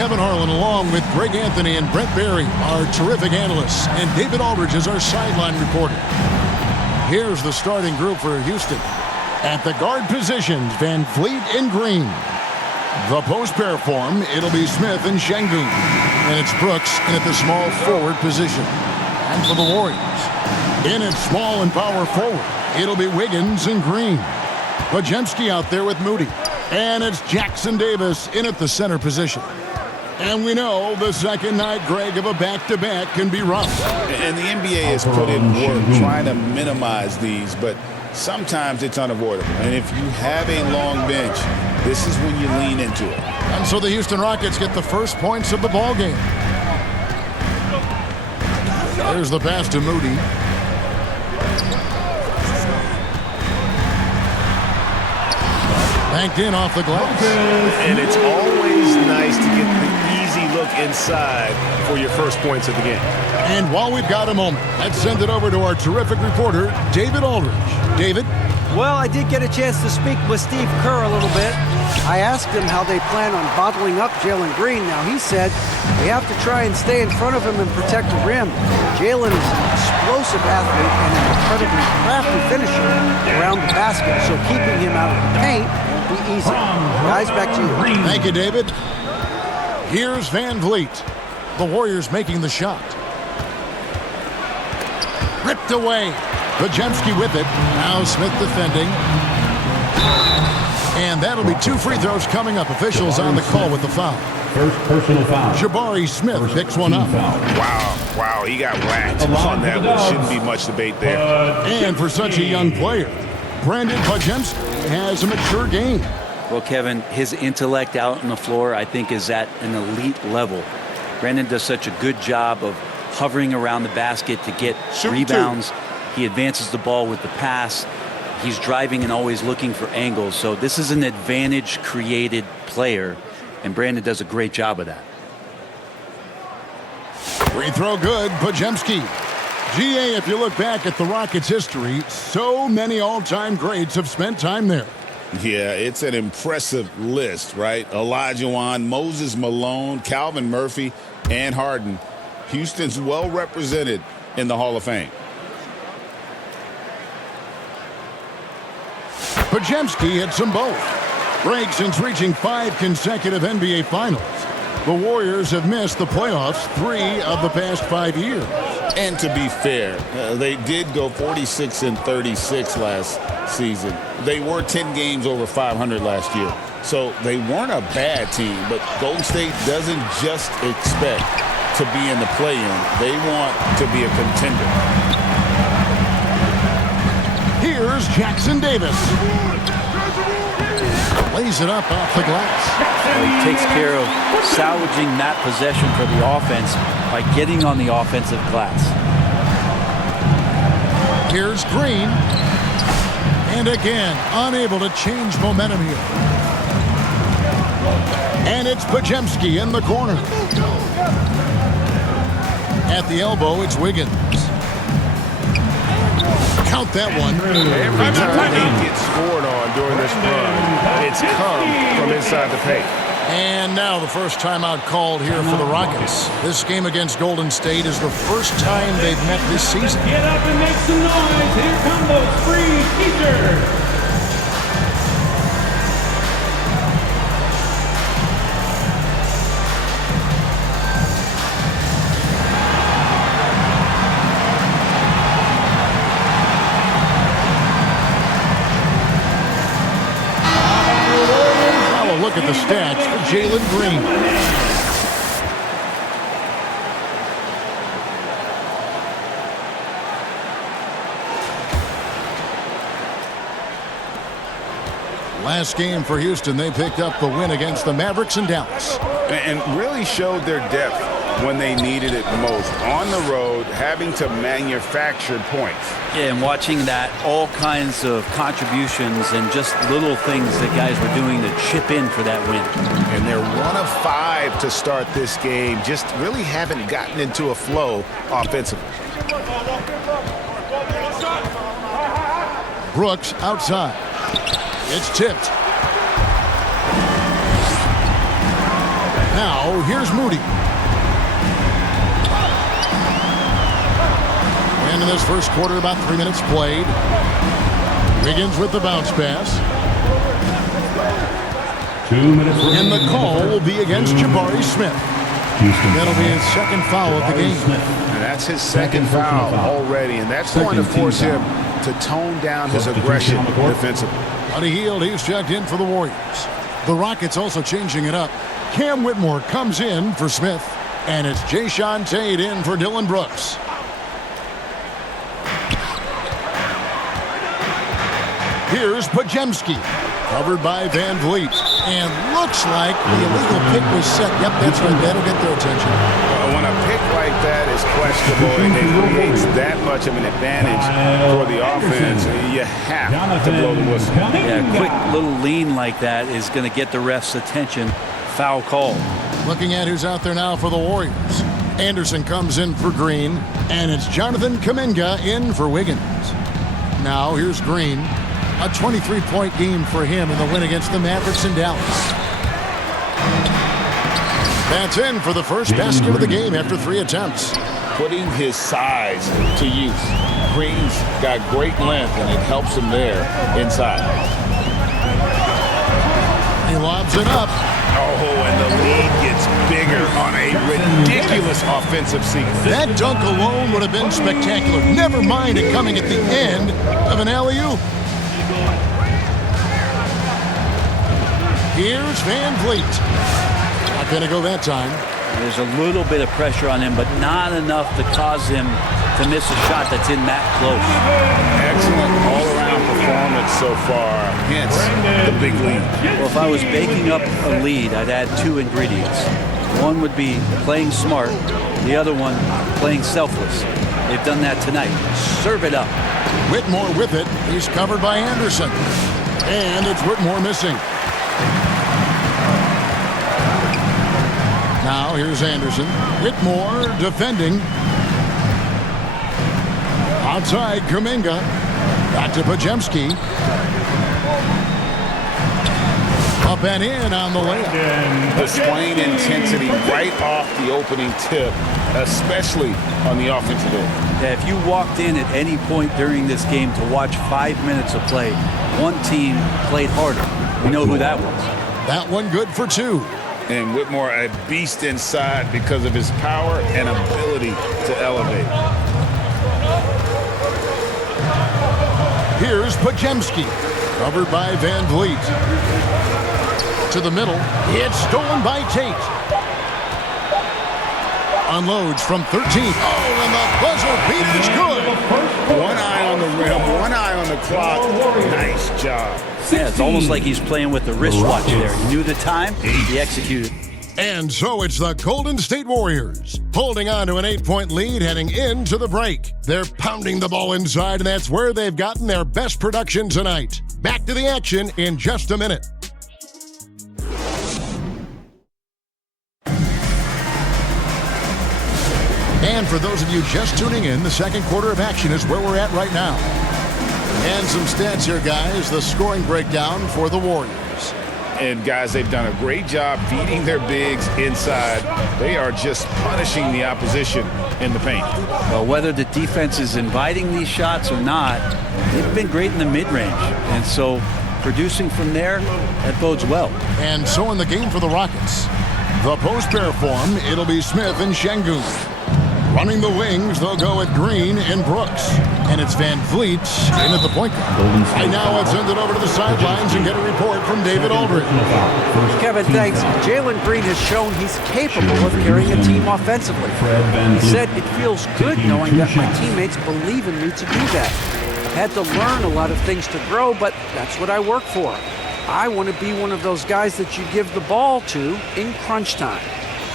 Kevin Harlan along with Greg Anthony and Brent Barry, our terrific analysts, and David Aldridge is our sideline reporter. Here's the starting group for Houston. At the guard positions, Van Vliet and Green. The post pair form, it'll be Smith and Şengün. And it's Brooks in at the small forward position. And for the Warriors, in at small and power forward, it'll be Wiggins and Green. Podziemski out there with Moody. And it's Jackson Davis in at the center position. And we know the second night, Greg, of a back-to-back can be rough. And the NBA has put in work trying to minimize these, but sometimes it's unavoidable. And if you have a long bench, this is when you lean into it. And so the Houston Rockets get the first points of the ball game. There's the pass to Moody. Banked in off the glass. And it's always nice to get the easy look inside for your first points of the game. And while we've got a moment, let's send it over to our terrific reporter, David Aldridge. David? Well, I did get a chance to speak with Steve Kerr a little bit. I asked him how they plan on bottling up Jalen Green. Now, he said they have to try and stay in front of him and protect the rim. Jalen is an explosive athlete and an incredibly crafty finisher around the basket, so keeping him out of the paint won't be easy. Guys, back to you. Thank you, David. Here's Van Vliet. The Warriors making the shot. Ripped away. Podziemski with it. Now Smith defending. And that'll be 2 free throws coming up. Officials on the call with the foul. First personal foul. Jabari Smith picks one up. Wow, he got whacked on that one. Shouldn't be much debate there. And for such a young player, Brandon Podziemski has a mature game. Well, Kevin, his intellect out on the floor, I think, is at an elite level. Brandon does such a good job of hovering around the basket to get rebounds. He advances the ball with the pass. He's driving and always looking for angles. So this is an advantage-created player, and Brandon does a great job of that. Free throw good, Podziemski. GA, if you look back at the Rockets' history, so many all-time greats have spent time there. Yeah, it's an impressive list, right? Olajuwon, Moses Malone, Calvin Murphy, and Harden. Houston's well represented in the Hall of Fame. Podziemski hits them both. Break since reaching 5 consecutive NBA Finals. The Warriors have missed the playoffs 3 of the past 5 years. And to be fair, they did go 46-36 last season. They were 10 games over 500 last year. So they weren't a bad team, but Golden State doesn't just expect to be in the play-in. They want to be a contender. Here's Jackson Davis. Lays it up off the glass. He takes care of salvaging that possession for the offense by getting on the offensive glass. Here's Green. And again, unable to change momentum here. And it's Podziemski in the corner. At the elbow, it's Wiggins. Count that one. Every time he gets scored on during this run, it's come from inside the paint. And now the first timeout called here for the Rockets. This game against Golden State is the first time they've met this season. Get up and make some noise. Here come those free teachers. Look at the stats for Jalen Green. Last game for Houston, they picked up the win against the Mavericks in Dallas. And really showed their depth when they needed it most. On the road, having to manufacture points. Yeah, and watching that, all kinds of contributions and just little things that guys were doing to chip in for that win. And they're 1 of 5 to start this game. Just really haven't gotten into a flow offensively. Brooks outside. It's tipped. Now Now, here's Moody. And in this first quarter, about 3 minutes played. Wiggins with the bounce pass. 2 minutes. And the call will be against Jabari Smith. That'll be his second foul of the game. And that's his second foul already, and that's going to force him to tone down his aggression defensively. On a Hield, he's checked in for the Warriors. The Rockets also changing it up. Cam Whitmore comes in for Smith, and it's Jayshawn Tate in for Dylan Brooks. Here's Pajemski, covered by Van Vliet, and looks like the illegal pick was set. Yep, that's right. That'll get their attention. When a pick like that is questionable and it creates that much of an advantage for the offense, you have to blow the whistle. Yeah, a quick little lean like that is going to get the ref's attention. Foul call. Looking at who's out there now for the Warriors. Anderson comes in for Green, and it's Jonathan Kuminga in for Wiggins. Now here's Green. A 23-point game for him in the win against the Mavericks in Dallas. That's in for the first basket of the game after 3 attempts. Putting his size to use. Green's got great length, and it helps him there inside. He lobs it up. Oh, and the lead gets bigger on a ridiculous offensive sequence. That dunk alone would have been spectacular. Never mind it coming at the end of an alley-oop. Here's Van Vliet. Not going to go that time. There's a little bit of pressure on him, but not enough to cause him to miss a shot that's in that close. Excellent all-around performance so far, hence the big lead. Well, if I was baking up a lead, I'd add 2 ingredients. One would be playing smart, the other one playing selfless. They've done that tonight. Serve it up. Whitmore with it. He's covered by Anderson. And it's Whitmore missing. Now here's Anderson. Whitmore defending. Outside Kuminga. Back to Pajemski. Up and in on the layup. Displaying intensity right off the opening tip, especially on the offensive end. Yeah, if you walked in at any point during this game to watch 5 minutes of play, one team played harder. We know who that was. That one good for 2. And Whitmore a beast inside because of his power and ability to elevate. Here's Pajemski, covered by Van Vliet. To the middle, it's stolen by Tate. Unloads from 13. Oh, and the buzzer beat is good. One eye on the rim, one eye on the clock. Nice job. Yeah, it's almost like he's playing with the wristwatch there. He knew the time, he executed. And so it's the Golden State Warriors holding on to an 8-point lead heading into the break. They're pounding the ball inside, and that's where they've gotten their best production tonight. Back to the action in just a minute. And for those of you just tuning in, the second quarter of action is where we're at right now. And some stats here, guys. The scoring breakdown for the Warriors. And, guys, they've done a great job feeding their bigs inside. They are just punishing the opposition in the paint. Well, whether the defense is inviting these shots or not, they've been great in the mid-range. And so producing from there, that bodes well. And so in the game for the Rockets, the post-pair form, it'll be Smith and Şengün. Running the wings, they'll go with Green and Brooks. And it's Van Vliet in at the point guard. Right now, let's send it over to the sidelines and get a report from David Aldridge. Kevin, thanks. Jalen Green has shown he's capable of carrying a team offensively. He said, it feels good knowing that my teammates believe in me to do that. I've had to learn a lot of things to grow, but that's what I work for. I want to be one of those guys that you give the ball to in crunch time.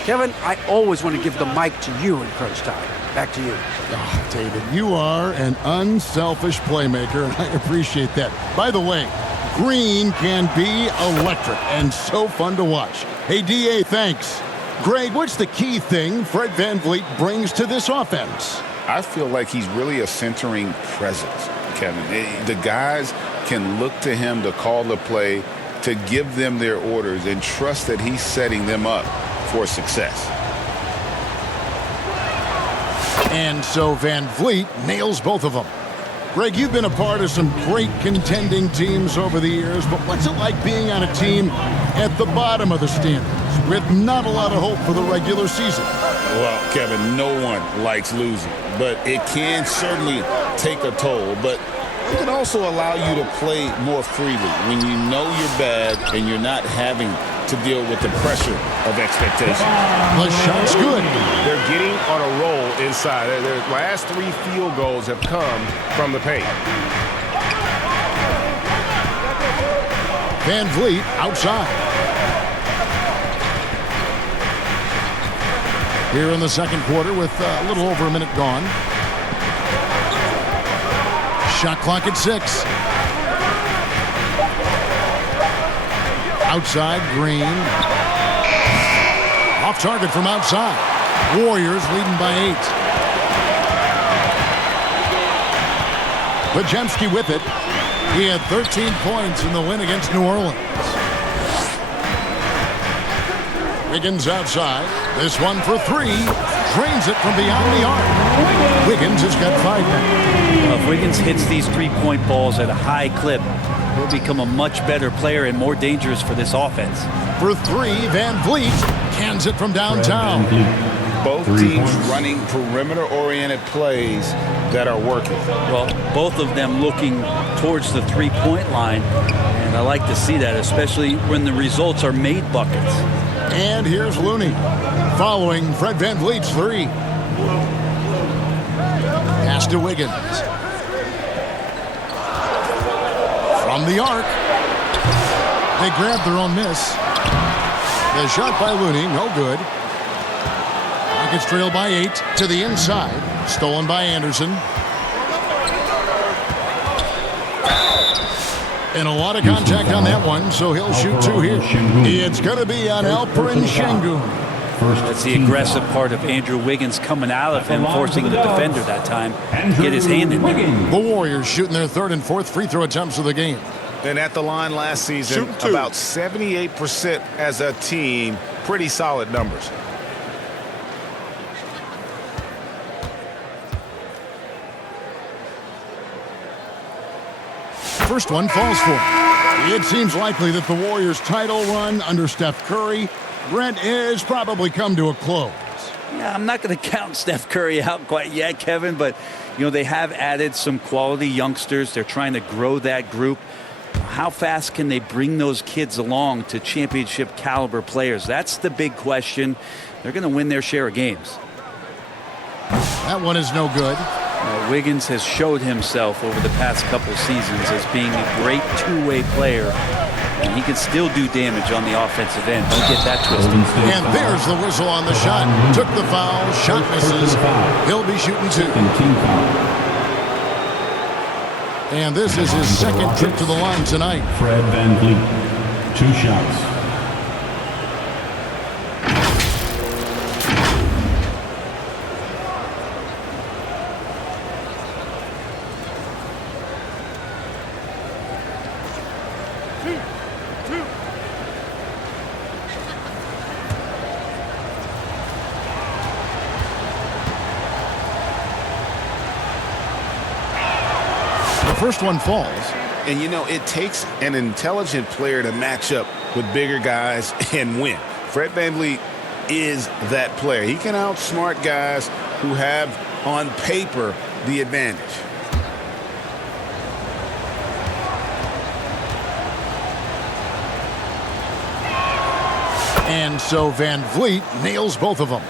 Kevin, I always want to give the mic to you in crunch time. Back to you. Oh, David, you are an unselfish playmaker, and I appreciate that. By the way, Green can be electric and so fun to watch. Hey, D.A., thanks. Greg, what's the key thing Fred VanVleet brings to this offense? I feel like he's really a centering presence, Kevin. The guys can look to him to call the play, to give them their orders, and trust that he's setting them up for success. And so Van Vliet nails both of them. Greg, you've been a part of some great contending teams over the years, but what's it like being on a team at the bottom of the standings with not a lot of hope for the regular season? Well, Kevin, no one likes losing, but it can certainly take a toll. But it can also allow you to play more freely when you know you're bad and you're not having to deal with the pressure of expectation. The shot's good. They're getting on a roll inside. Their last 3 field goals have come from the paint. Van Vliet outside. Here in the second quarter with a little over a minute gone. Shot clock at 6. Outside, Green. Off target from outside. Warriors leading by 8. Podziemski with it. He had 13 points in the win against New Orleans. Wiggins outside. This one for 3. Drains it from beyond the arc. Wiggins has got 5 now. If Wiggins hits these three-point balls at a high clip, he'll become a much better player and more dangerous for this offense. For 3, Van Vliet cans it from downtown. Both teams running perimeter-oriented plays that are working. Well, both of them looking towards the three-point line, and I like to see that, especially when the results are made buckets. And here's Looney following Fred Van Vliet's 3. Pass to Wiggins. From the arc. They grab their own miss. The shot by Looney, no good. Rockets trail by 8 to the inside. Stolen by Anderson. And a lot of contact on that one, so he'll shoot 2 here. It's going to be on Alperen Şengün. That's the aggressive part of Andrew Wiggins coming out of him, forcing the defender that time to get his hand in there. The Warriors shooting their 3rd and 4th free throw attempts of the game. And at the line last season, about 78% as a team. Pretty solid numbers. First one falls for him. It seems likely that the Warriors' title run under Steph Curry, Brent, has probably come to a close. Yeah, I'm not going to count Steph Curry out quite yet, Kevin, but they have added some quality youngsters. They're trying to grow that group. How fast can they bring those kids along to championship caliber players? That's the big question. They're going to win their share of games. That one is no good. Wiggins has showed himself over the past couple seasons as being a great two-way player, and he can still do damage on the offensive end. Don't get that twisted. And there's the whistle on the shot. Took the foul. Shot misses. He'll be shooting 2. And this is his 2nd trip to the line tonight. Fred Van Vliet, 2 shots. First one falls. And, it takes an intelligent player to match up with bigger guys and win. Fred VanVleet is that player. He can outsmart guys who have, on paper, the advantage. And so Van Vliet nails both of them.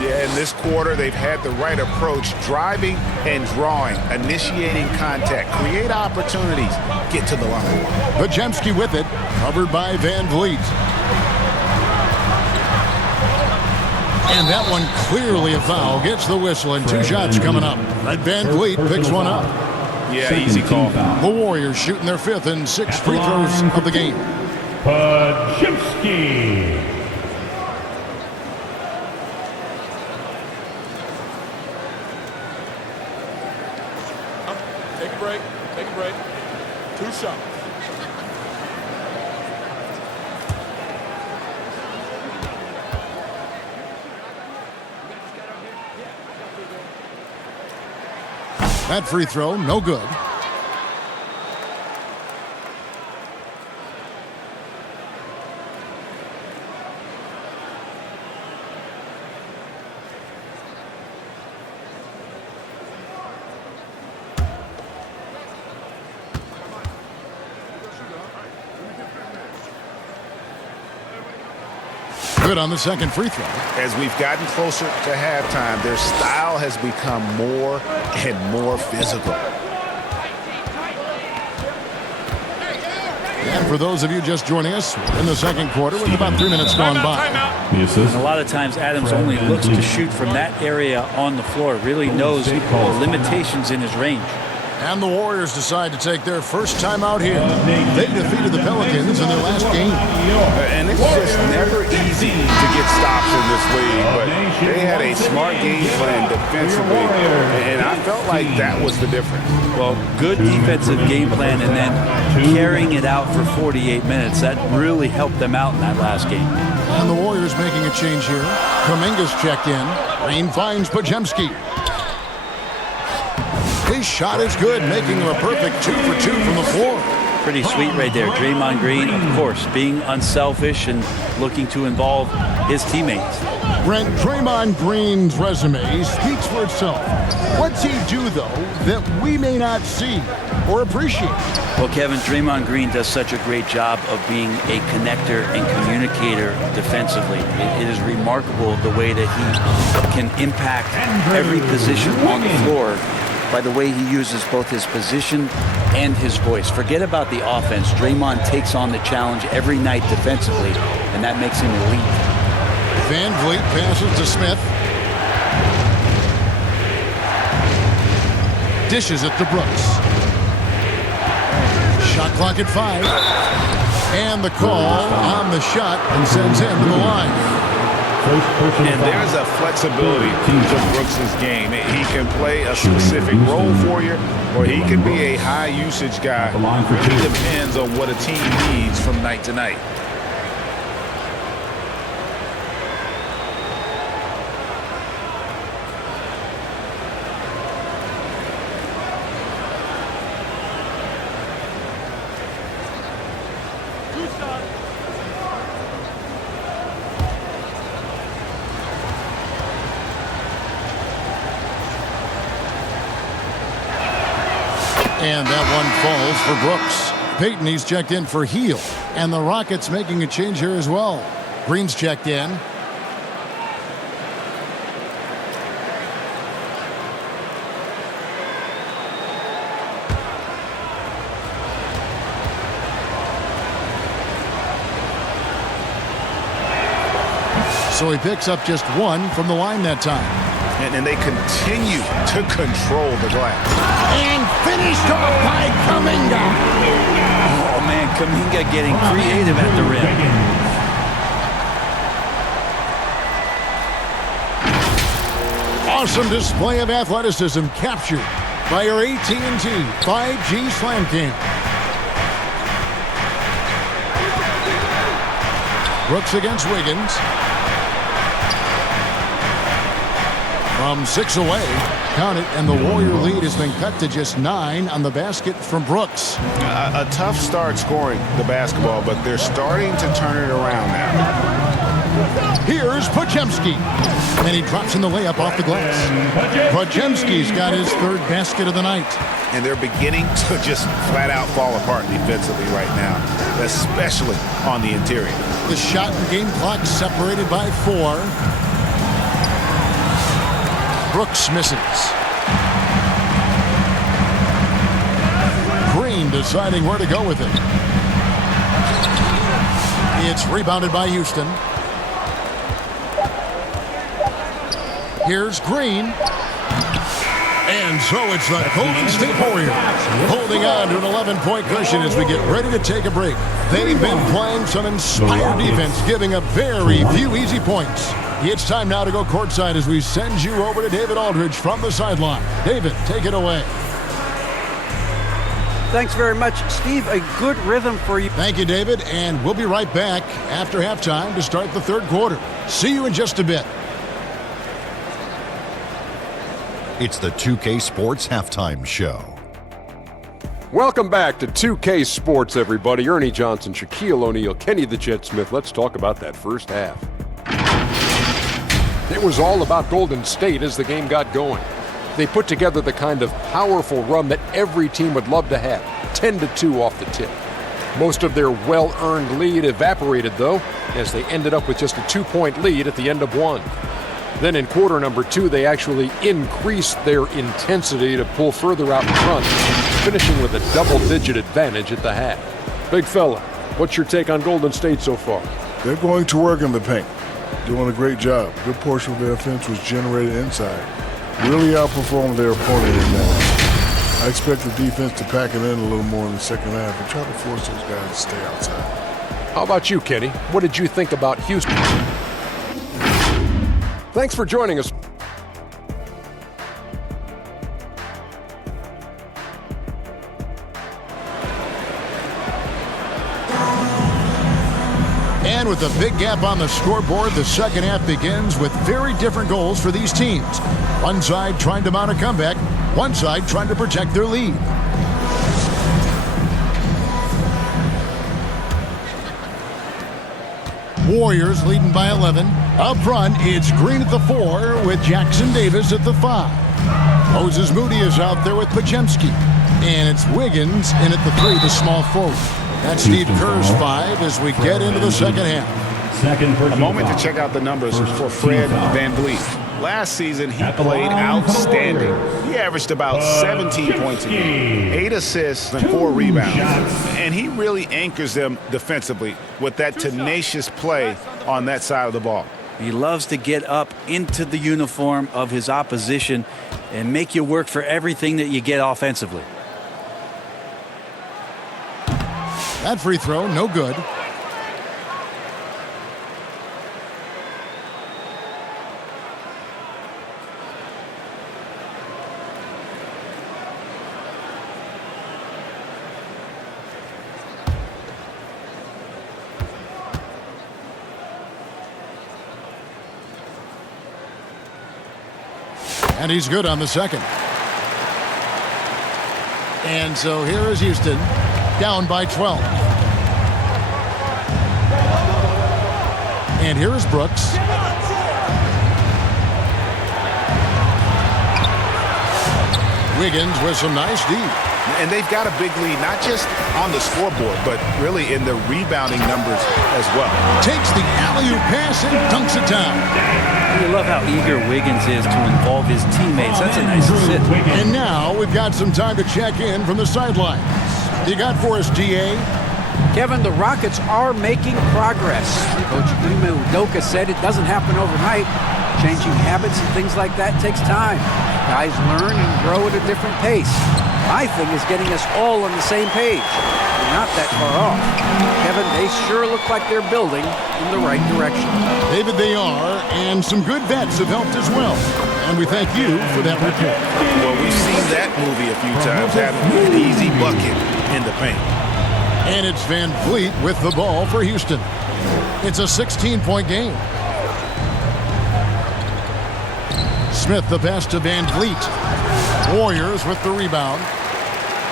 Yeah, in this quarter, they've had the right approach, driving and drawing, initiating contact, create opportunities, get to the line. Podziemski with it, covered by Van Vliet. And that one clearly a foul. Gets the whistle, and 2 shots coming up. Fred Van Vliet picks one up. Yeah, easy call. The Warriors shooting their 5th and 6th free throws of the game. Podziemski. Take a break. 2 shots. That free throw, no good. Good on the second free throw. As we've gotten closer to halftime, their style has become more and more physical. And for those of you just joining us, we're in the second quarter with about 3 minutes gone by. And a lot of times Adams only looks to shoot from that area on the floor, really knows the limitations in his range. And the Warriors decide to take their first time out here. They defeated the Pelicans in their last game. And it's just never easy to get stops in this league, but they had a smart game plan defensively, and I felt like that was the difference. Well, good defensive game plan and then carrying it out for 48 minutes. That really helped them out in that last game. And the Warriors making a change here. Kuminga's checked in. Green finds Podziemski. His shot is good, making him a perfect 2 for 2 from the floor. Pretty sweet right there. Draymond Green, of course, being unselfish and looking to involve his teammates. Brent, Draymond Green's resume speaks for itself. What's he do, though, that we may not see or appreciate? Well, Kevin, Draymond Green does such a great job of being a connector and communicator defensively. It is remarkable the way that he can impact every position on the floor by the way he uses both his position and his voice. Forget about the offense. Draymond takes on the challenge every night defensively, and that makes him elite. Van Vliet passes to Smith. Dishes it to Brooks. Shot clock at 5. And the call on the shot and sends him to the line. And there's a flexibility to Brooks' game. He can play a specific role for you, or he can be a high-usage guy. It depends on what a team needs from night to night. And that one falls for Brooks. Payton, he's checked in for Heel. And the Rockets making a change here as well. Green's checked in. So he picks up just 1 from the line that time. And they continue to control the glass. And finished off by Kuminga. Oh, man, Kuminga getting creative at the rim. Awesome display of athleticism captured by our AT&T 5G Slam Cam. Brooks against Wiggins. From 6 away, count it, and the Warrior lead has been cut to just 9 on the basket from Brooks. A tough start scoring the basketball, but they're starting to turn it around now. Here's Podziemski, and he drops in the layup off the glass. Podziemski's got his 3rd basket of the night. And they're beginning to just flat out fall apart defensively right now, especially on the interior. The shot and game clock separated by 4. Brooks misses. Green deciding where to go with it. It's rebounded by Houston. Here's Green. And so it's the Golden State Warriors holding on to an 11-point cushion as we get ready to take a break. They've been playing some inspired defense, giving up very few easy points. It's time now to go courtside as we send you over to David Aldridge from the sideline. David, take it away. Thanks very much, Steve. A good rhythm for you. Thank you, David, and we'll be right back after halftime to start the 3rd quarter. See you in just a bit. It's the 2K Sports Halftime Show. Welcome back to 2K Sports, everybody. Ernie Johnson, Shaquille O'Neal, Kenny the Jet Smith. Let's talk about that first half. It was all about Golden State as the game got going. They put together the kind of powerful run that every team would love to have, 10-2 off the tip. Most of their well-earned lead evaporated, though, as they ended up with just a 2-point lead at the end of one. Then in quarter number 2, they actually increased their intensity to pull further out in front, finishing with a double-digit advantage at the half. Big fella, what's your take on Golden State so far? They're going to work in the paint. Doing a great job. A good portion of their offense was generated inside. Really outperformed their opponent in that. I expect the defense to pack it in a little more in the second half and try to force those guys to stay outside. How about you, Kenny? What did you think about Houston? Thanks for joining us. And with a big gap on the scoreboard, the second half begins with very different goals for these teams. One side trying to mount a comeback, one side trying to protect their lead. Warriors leading by 11. Up front, it's Green at the 4 with Jackson Davis at the 5. Moses Moody is out there with Pajemski. And it's Wiggins in at the 3, the small forward. That's Steve Kerr's 5 as we get into the second half. A moment to check out the numbers for Fred VanVleet. Last season, he played outstanding. He averaged about 17 points a game, 8 assists, and 4 rebounds. And he really anchors them defensively with that tenacious play on that side of the ball. He loves to get up into the uniform of his opposition and make you work for everything that you get offensively. That free throw, no good. And he's good on the second. And so here is Houston, down by 12. And here is Brooks. Wiggins with some nice D. And they've got a big lead, not just on the scoreboard, but really in the rebounding numbers as well. Takes the alley-oop pass and dunks it down. You love how eager Wiggins is to involve his teammates. That's a nice assist. And now we've got some time to check in from the sidelines. You got for us, GA? Kevin, the Rockets are making progress. Coach Ime Udoka said it doesn't happen overnight. Changing habits and things like that takes time. Guys learn and grow at a different pace. My thing is getting us all on the same page. We're not that far off. Kevin, they sure look like they're building in the right direction. David, they are, and some good vets have helped as well. And we thank you for that report. Well, we've seen that movie a few times, having an easy bucket in the paint. And it's VanVleet with the ball for Houston. It's a 16-point game. Smith the pass to VanVleet. Warriors with the rebound.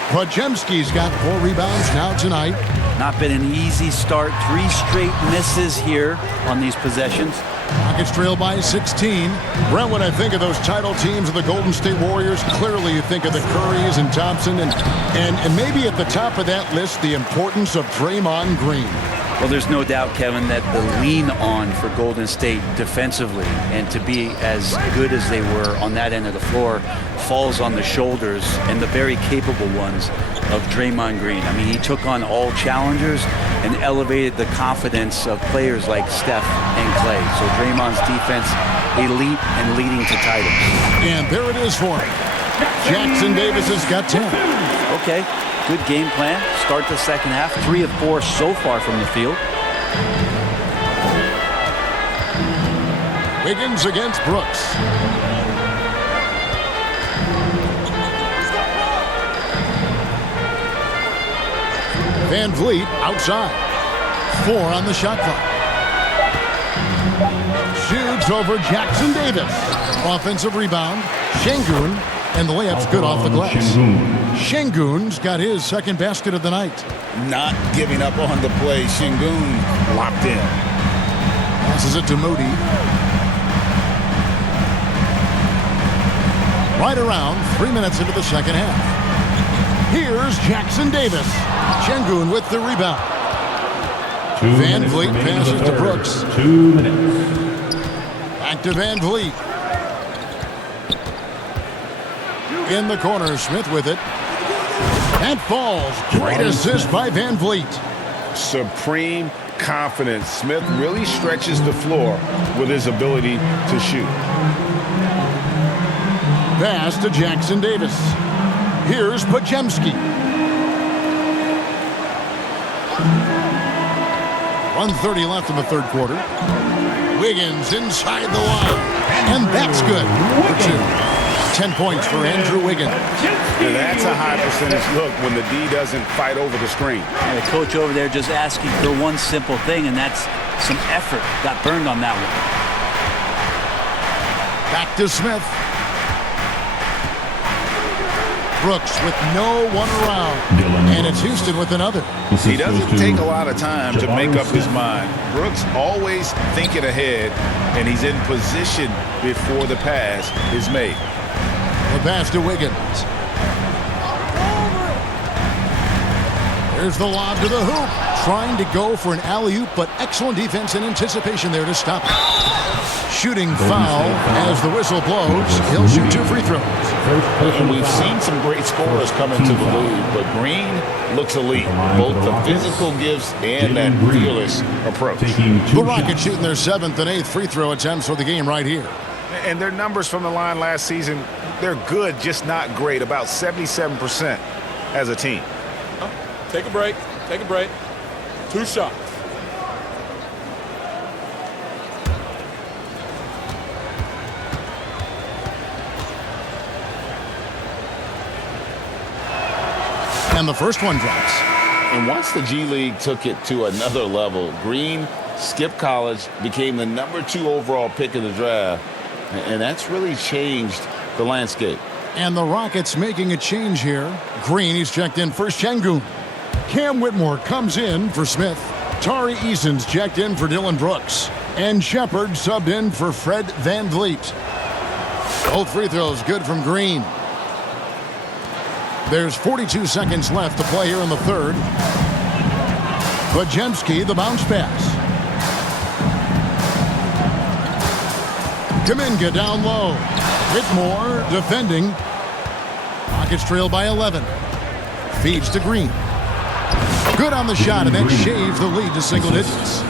Pajemski's got 4 rebounds now tonight. Not been an easy start. 3 straight misses here on these possessions. Rockets trail by 16. Brent, when I think of those title teams of the Golden State Warriors, clearly you think of the Currys and Thompson, and maybe at the top of that list, the importance of Draymond Green. Well, there's no doubt, Kevin, that the lean on for Golden State defensively and to be as good as they were on that end of the floor falls on the shoulders, and the very capable ones, of Draymond Green. I mean, he took on all challengers and elevated the confidence of players like Steph and Clay. So Draymond's defense, elite and leading to titles. And there it is for him. Jackson Davis has got 10. Okay. Good game plan. Start the second half. 3 of 4 so far from the field. Wiggins against Brooks. VanVleet outside. 4 on the shot clock. Shoots takes over Jackson Davis. Offensive rebound. Şengün, and the layup's good off the glass. Şengün's got his second basket of the night. Not giving up on the play. Şengün locked in. Passes it to Moody. Right around 3 minutes into the second half. Here's Jackson Davis. Şengün with the rebound. Van Vliet passes to Brooks. 2 minutes. Back to Van Vliet. In the corner, Smith with it. And falls. Great assist by Van Vliet. Supreme confidence. Smith really stretches the floor with his ability to shoot. Pass to Jackson Davis. Here's Podziemski. 1:30 left in the third quarter. Wiggins inside the line. And that's good for 2. 10 points for Andrew Wiggins. And that's a high percentage look when the D doesn't fight over the screen. And the coach over there just asking for one simple thing, and that's some effort. Got burned on that one. Back to Smith. Brooks with no one around. And it's Houston with another. He doesn't take a lot of time to make up his mind. Brooks always thinking ahead, and he's in position before the pass is made. The pass to Wiggins. There's the lob to the hoop. Trying to go for an alley-oop, but excellent defense and anticipation there to stop it. Shooting foul as the whistle blows. He'll shoot 2 free throws. And we've seen some great scorers come into the league, but Green looks elite. Both the physical gifts and that fearless approach. The Rockets shooting their 7th and 8th free throw attempts for the game right here. And their numbers from the line last season, they're good, just not great. About 77% as a team. Take a break. Take a break. 2 shots. And the first one drops. And once the G League took it to another level, Green skipped college, became the number 2 overall pick in the draft, and that's really changed the landscape. And the Rockets making a change here. Green, he's checked in for Şengün. Cam Whitmore comes in for Smith. Tari Eason's checked in for Dylan Brooks. And Shepard subbed in for Fred Van Vliet. Both free throws good from Green. There's 42 seconds left to play here in the third. Podziemski, the bounce pass. Kuminga down low. Whitmore defending. Rockets trail by 11. Feeds to Green. Good on the shot, and then shaves the lead to single digits.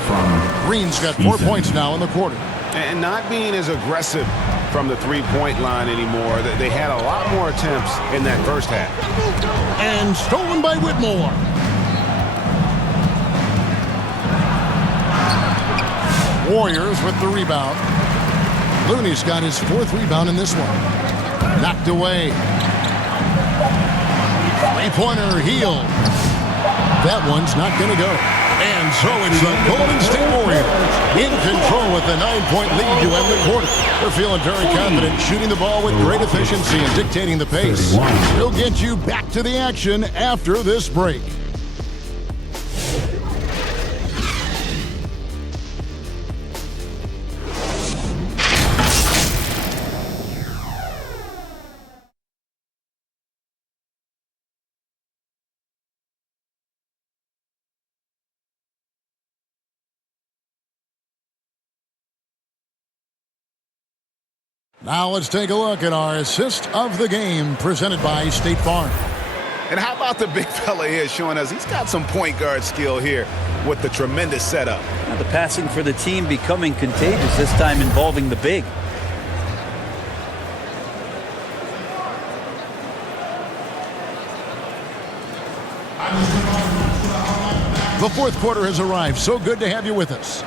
Green's got 4 points now in the quarter. And not being as aggressive from the three-point line anymore. They had a lot more attempts in that first half. And stolen by Whitmore. Warriors with the rebound. Looney's got his 4th rebound in this one. Knocked away. Three-pointer, Heel. That one's not going to go. And so it's the Golden State Warriors in control with a 9-point lead to end the quarter. They're feeling very confident, shooting the ball with great efficiency and dictating the pace. We'll get you back to the action after this break. Now let's take a look at our assist of the game presented by State Farm. And how about the big fella here showing us he's got some point guard skill here with the tremendous setup. Now the passing for the team becoming contagious, this time involving the big. The fourth quarter has arrived. So good to have you with us.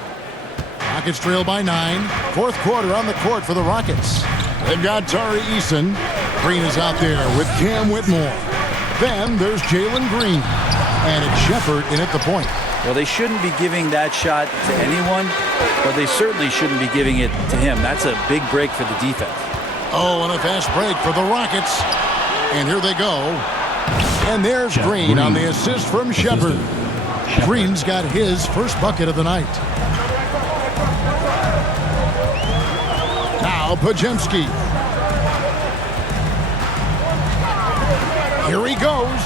Rockets trail by 9. Fourth quarter on the court for the Rockets. They've got Tari Eason. Green is out there with Cam Whitmore. Then there's Jalen Green. And it's Shepard in at the point. Well, they shouldn't be giving that shot to anyone, but they certainly shouldn't be giving it to him. That's a big break for the defense. Oh, and a fast break for the Rockets. And here they go. And there's Green on the assist from Shepard. Green's got his first bucket of the night. Now Pajemski. Here he goes.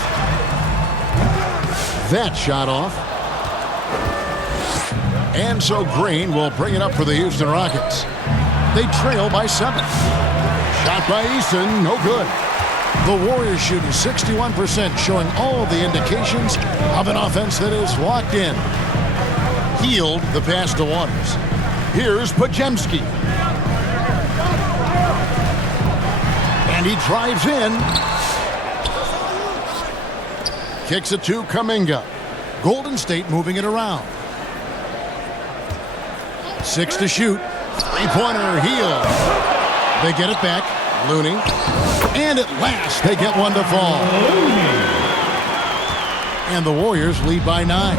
That shot off. And so Green will bring it up for the Houston Rockets. They trail by 7. Shot by Eason, no good. The Warriors shooting 61%, showing all the indications of an offense that is locked in. Healed the pass to Waters. Here's Pajemski. And he drives in. Kicks it to Kuminga. Golden State moving it around. 6 to shoot. Three-pointer, Hield. They get it back. Looney. And at last, they get one to fall. And the Warriors lead by 9.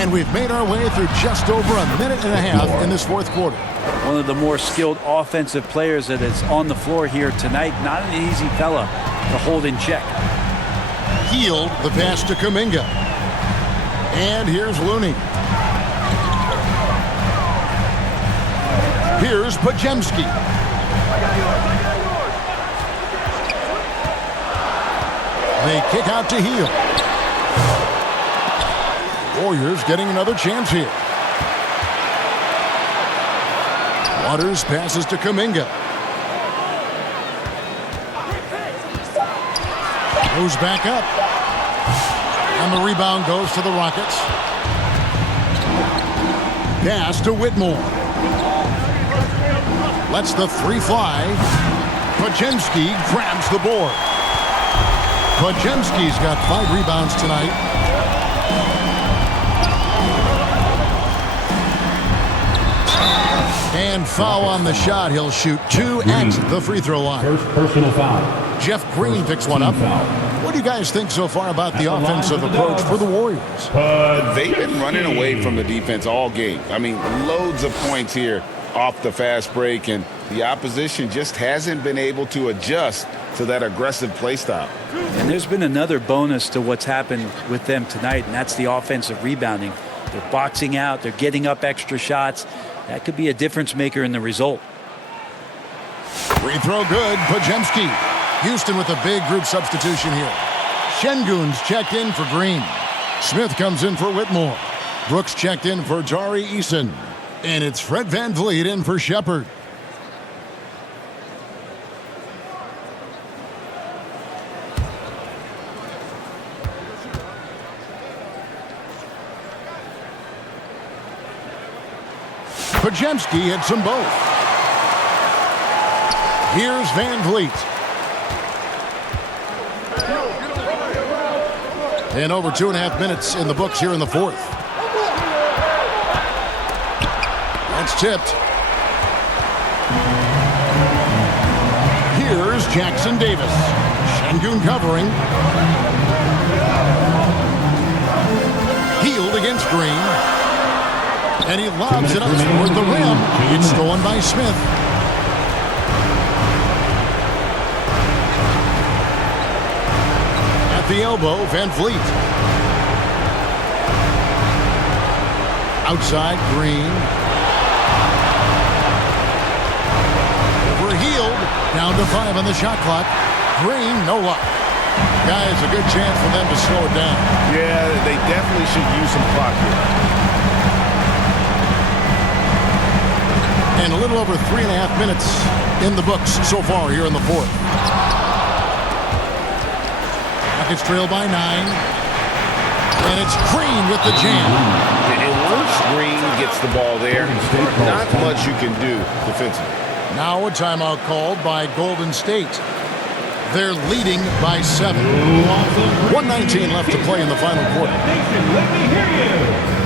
And we've made our way through just over a minute and a half in this fourth quarter. One of the more skilled offensive players that is on the floor here tonight. Not an easy fella to hold in check. Hield the pass to Kuminga. And here's Looney. Here's Pajemski. They kick out to Hield. Warriors getting another chance here. Waters passes to Kuminga. Goes back up. And the rebound goes to the Rockets. Pass to Whitmore. Lets the 3 fly. Pajemski grabs the board. Pajemski's got 5 rebounds tonight. And foul on the shot. He'll shoot 2 at the free throw line. First personal foul. Jeff Green picks one up. What do you guys think so far about the offensive approach for the Warriors? They've been running away from the defense all game. I mean, loads of points here off the fast break, and the opposition just hasn't been able to adjust to that aggressive play style. And there's been another bonus to what's happened with them tonight, and that's the offensive rebounding. They're boxing out. They're getting up extra shots. That could be a difference maker in the result. Free throw good. Pajemski. Houston with a big group substitution here. Şengün's checked in for Green. Smith comes in for Whitmore. Brooks checked in for Tari Eason. And it's Fred VanVleet in for Shepard. Pajemski hits them both. Here's VanVleet. And over 2.5 minutes in the books here in the fourth. That's tipped. Here's Jackson Davis. Şengün covering. Hield against Green. And he lobs it up toward the rim. It's stolen by Smith. At the elbow, VanVleet. Outside, Green. Over Hield. Down to 5 on the shot clock. Green, no luck. Guys, a good chance for them to slow it down. Yeah, they definitely should use some clock here. And a little over 3.5 minutes in the books so far here in the fourth. Rockets trail by 9. And it's Green with the jam. And once Green gets the ball there, not much you can do defensively. Now a timeout called by Golden State. They're leading by 7. 1:19 left to play in the final quarter. Let me hear you.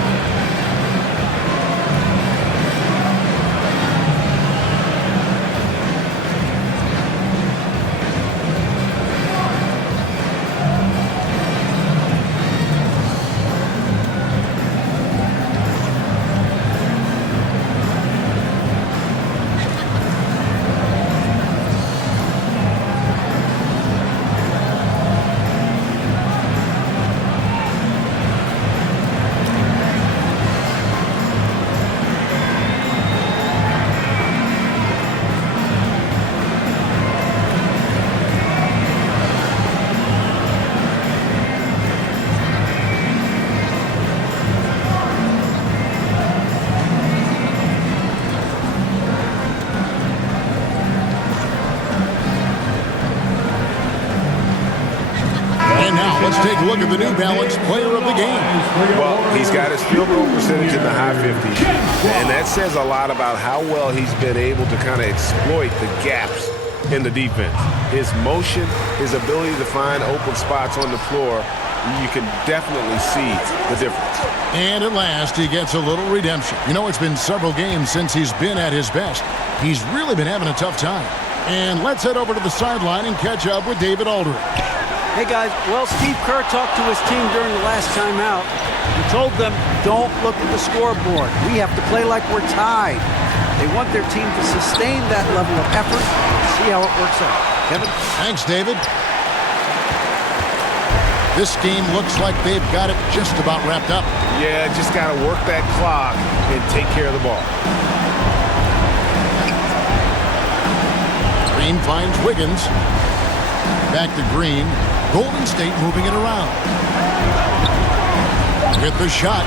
look at the New Balance player of the game. Well, he's got his field goal percentage in the high 50s, and that says a lot about how well he's been able to kind of exploit the gaps in the defense. His motion, his ability to find open spots on the floor, you can definitely see the difference. And at last, he gets a little redemption. You know, it's been several games since he's been at his best. He's really been having a tough time. And let's head over to the sideline and catch up with David Aldridge. Hey, guys. Well, Steve Kerr talked to his team during the last timeout. He told them, don't look at the scoreboard. We have to play like we're tied. They want their team to sustain that level of effort. See how it works out. Kevin? Thanks, David. This game looks like they've got it just about wrapped up. Yeah, just got to work that clock and take care of the ball. Green finds Wiggins. Back to Green. Golden State moving it around. Get the shot.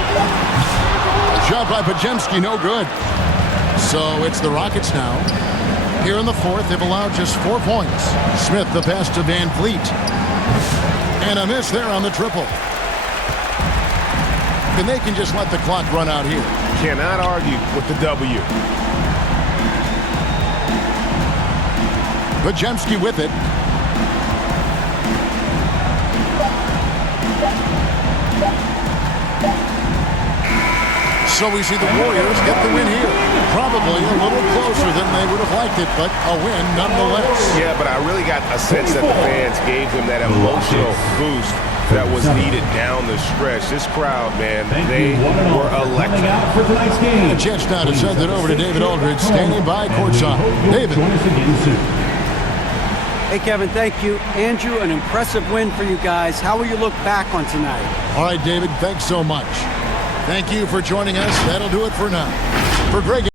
Shot by Pajemski, no good. So it's the Rockets now. Here in the fourth, they've allowed just 4 points. Smith the pass to Van Fleet. And a miss there on the triple. And they can just let the clock run out here. Cannot argue with the W. Pajemski with it. So we see the Warriors get the win here. Probably a little closer than they would have liked it, but a win nonetheless. Yeah, but I really got a sense that the fans gave them that emotional boost that was needed down the stretch. This crowd, man, they were electric. A chance now to send it over to David Aldridge, standing by courtside. David. Hey, Kevin, thank you. Andrew, an impressive win for you guys. How will you look back on tonight? All right, David, thanks so much. Thank you for joining us. That'll do it for now. For Greg